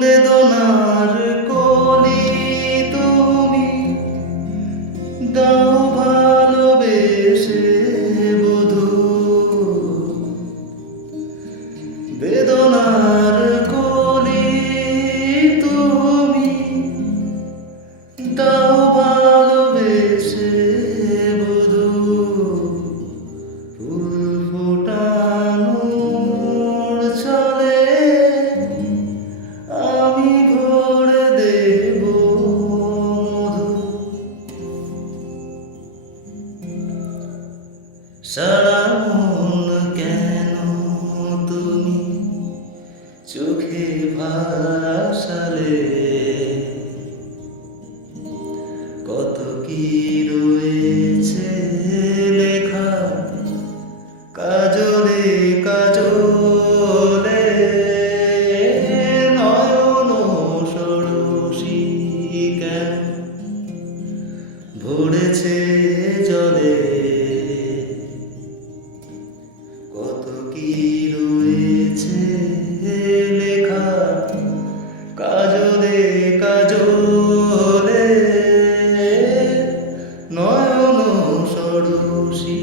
বেদনার কলি তুমি দাও ভালোবেসে বধূ, বেদনার কলি তুমি দাও ভালোবেসে বধূ, ফুল ফোটানোর ছলে আমি ভরে দেব মধু। সারা মন কেন তুমি চোখে ভাসালে, কত কি রয়েছে লেখা কাজলে কাজলে, নয়ন সরসী কেন ভরেছে জলে, কত কি রয়েছে লেখা কাজলে কাজলে, নয়ন সরসী।